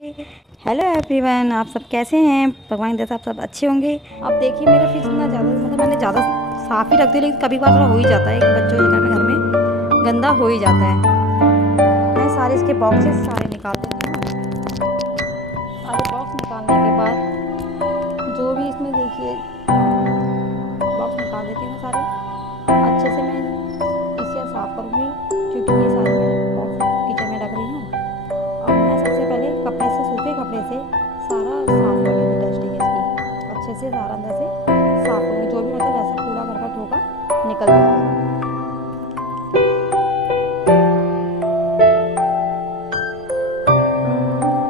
Hello everyone, आप सब कैसे हैं। भगवान दया से आप सब अच्छे होंगे। अब देखिए मेरा फ्रिज इतना ज़्यादा मैंने ज़्यादा साफ़ ही रखती हूँ, लेकिन कभी बार थोड़ा हो ही जाता है कि बच्चों के घर में गंदा हो ही जाता है। मैं सारे इसके बॉक्सेस सारे निकाल देती हूँ। सारे बॉक्स निकालने के बाद जो भी इसमें देखिए बॉक्स निकाल देती हूँ सारे अच्छे से। मैं इसे साफ़ करूँगी क्योंकि ये सारे मैं बॉक्स किचन में रख रही हूँ। अब मैं सबसे पहले कपड़े से, सूखे कपड़े से सारा साफ़ कर लेंगे। डस्टिंग इसकी अच्छे से सारा अंदर से साफ़ करूँगी, जो भी मतलब ऐसा कूड़ा करकट होगा निकल जाएगा।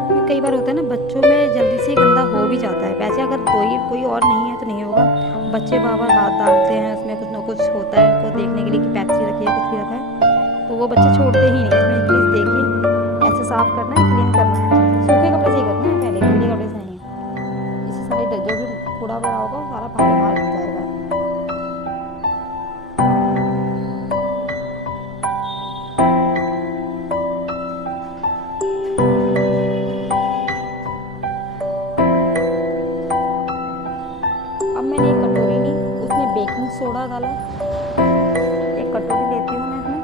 क्योंकि कई बार होता है ना, बच्चों में जल्दी से गंदा हो भी जाता है। वैसे अगर कोई और नहीं है तो नहीं होगा, बच्चे बार बार हाथ डालते हैं, उसमें कुछ ना कुछ होता है उनको देखने के लिए कि पेप्सी रखी है, कुछ भी रखा है, तो वो बच्चे छोड़ते ही नहीं। इसमें प्लीज़ देखिए ऐसे साफ़ करना है, क्लीन करना है, सूखे कपड़े से ही करना है पहले, गीले कपड़े से नहीं। इससे सारी जो भी कूड़ा वगैरह होगा वो सारा बाहर निकल जाएगा। अब मैंने एक कटोरी ली, उसमें बेकिंग सोडा डाला। एक कटोरी लेती हूँ मैं इसमें।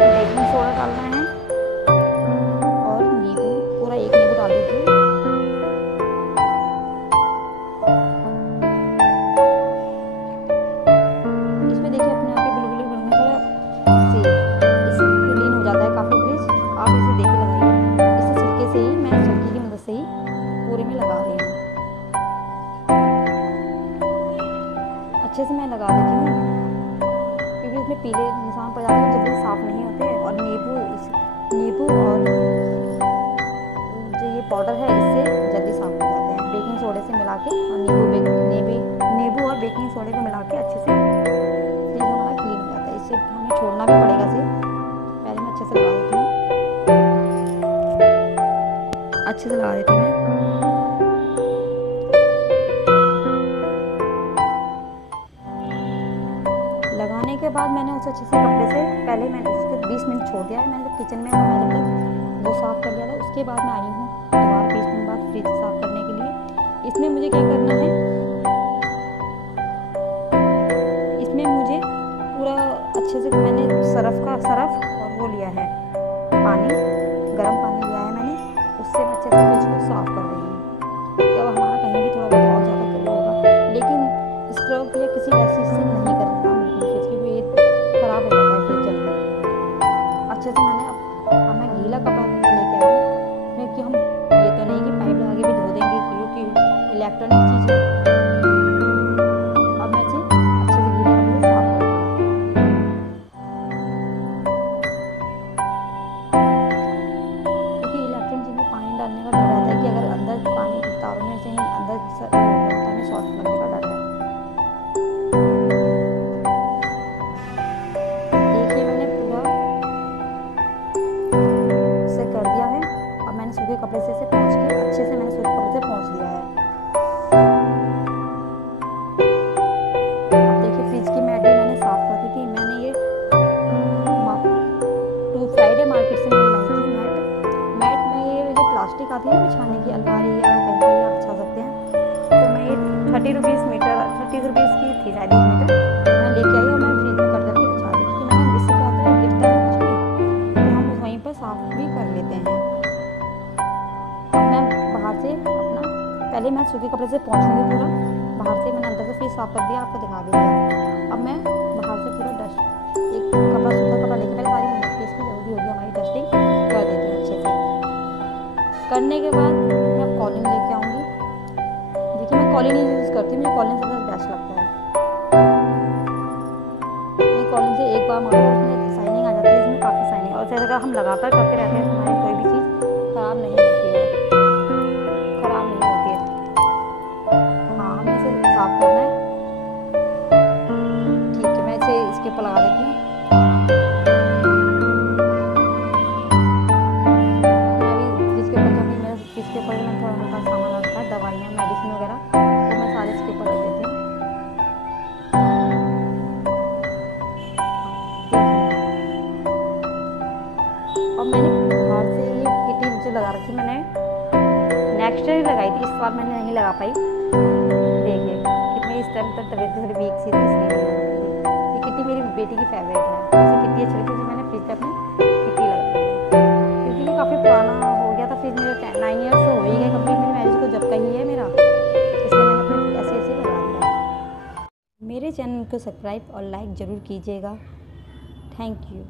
बेकिंग सोडा डालना है और नींबू, पूरा एक नींबू डाल दीजिए। इसमें देखिए अपने आप ही बुलबुले बनने का से इससे क्लीन हो जाता है काफ़ी फ्रिज। आप इसे देख के लगाइए। इसे छिलके से ही, मैं छिलके की मदद से ही पूरे में लगा रही हूँ। अच्छे से मैं लगा देती हूँ क्योंकि उसमें पीले निशान पड़ जाते हैं, जल्दी साफ़ नहीं होते। और नींबू और जो ये पाउडर है इससे जल्दी साफ़ हो जाते हैं। बेकिंग सोडे से मिला के और नींबू और बेकिंग सोडे को मिला के अच्छे से फ्रिज हमारा क्लीन हो जाता है। इससे हमें छोड़ना भी पड़ेगा इसे। पहले मैं अच्छे से लगा देती हूँ, अच्छे से लगा देती हूँ मैं। लगाने के बाद मैंने उसे अच्छे से कपड़े से, पहले मैंने उसके 20 मिनट छोड़ दिया है। मैंने जब किचन में मैं जब तक वो साफ़ कर लिया था, उसके बाद मैं आई हूँ दोबारा 20 मिनट बाद फ्रिज साफ़ करने के लिए। इसमें मुझे क्या करना है, इसमें मुझे पूरा अच्छे से मैंने सरफ और वो लिया है पानी, गर्म पानी लिया है मैंने, उससे मैं अच्छे से फ्रिज को साफ़ कर रही हूँ। जब हमारा कहीं भी थोड़ा बहुत और ज़्यादा तो होगा, लेकिन स्क्रब या किसी वैसी से नहीं करना फ्रिज, क्योंकि ये ख़राब हो जाता है फ्रिज जल्दी। अच्छे से मैंने अब मैं गीला कपड़ा लेके आई हूँ, क्योंकि हम ये तो नहीं कि पाइप लगा के भी धो देंगे, क्योंकि इलेक्ट्रॉनिक चीज़ है। अब मैं इसे अच्छे से गीले कपड़े से साफ़ कर दूँगी, क्योंकि इलेक्ट्रॉनिक चीज़ में पानी डालने का डर रहता है कि अगर अंदर पानी तारों में से ही अंदर में शॉर्ट लगने का डर है। देखिए मैंने पूरा इसे कर दिया है। अब मैंने सूखे कपड़े से इसे पोंछ के अच्छे से मैंने सूखे कपड़े से पोंछ दिया है। अब देखिए फ्रिज की मैट भी मैंने साफ़ कर दी थी। मैंने ये फ्राइडे मार्केट से मैंने लाई थी मैट में ये जो प्लास्टिक आती है ना बिछाने की, अलमारी या कहीं पर आप बिछा सकते हैं। तो मैं ये 30 रुपीज़ की थी शायद, 1 मीटर मैं लेके आई और मैं फ्रिज में कर करके बिछा दी, क्योंकि मैंने इससे क्या होता है गिरता है कुछ भी तो हम वहीं पर साफ़ भी कर लेते हैं। अब मैं बाहर से अपना, पहले मैं सूखे कपड़े से पोंछूंगी पूरा बाहर से। मैंने अंदर से फ्रिज साफ़ कर दिया, आपको दिखा भी दिया। अब मैं बाहर से पूरा एक कपड़ा, सूखा कपड़ा लेके पहले सारी इसकी जल्दी होगी हमारी डस्टिंग कर देती हूँ अच्छे से। करने के बाद मैं अब कॉलिन लेके आऊँगी। देखिए मैं कॉलिन ही यूज़ करती हूँ, मुझे कॉलिन सबसे बेस्ट लगता है। ये कॉलिन से एक बार मारो उसमें शाइनिंग आ जाती है, इसमें काफ़ी शाइनिंग। और जैसे अगर हम लगातार करते रहते हैं तो हमारी कोई भी चीज़ ख़राब नहीं होती है, हाँ हमें इसे साफ़ करना है। ठीक है, मैं इसे इसके ऊपर लगा देती हूँ। मैं अभी इसके ऊपर, जब मेरे इसके ऊपर मैं थोड़ा हल्का सामान रखा है, दवाइयाँ, मेडिसिन वगैरह, तो मैं सारे इसके ऊपर रख देती हूँ। नेक्स्ट ईयर लगाई थी, इस बार मैंने नहीं लगा पाई। देखिए कितनी इस टाइम तक तबीयत थोड़ी वीक सी थी, इसलिए नहीं लगा पाई। ये किट्टी मेरी बेटी की फेवरेट है, उसे किट्टी अच्छी लगती है, मैंने फ्रिज पे अपनी किट्टी लगाई क्योंकि ये काफ़ी पुराना हो गया था। फ्रिज मेरा 9 ईयर्स तो हो ही गए कंप्लीट, मेरी मैरिज को जब का ही है मेरा, इसलिए मैंने अपने ऐसे ऐसे लगा दिया। मेरे चैनल को सब्सक्राइब और लाइक ज़रूर कीजिएगा। Thank you.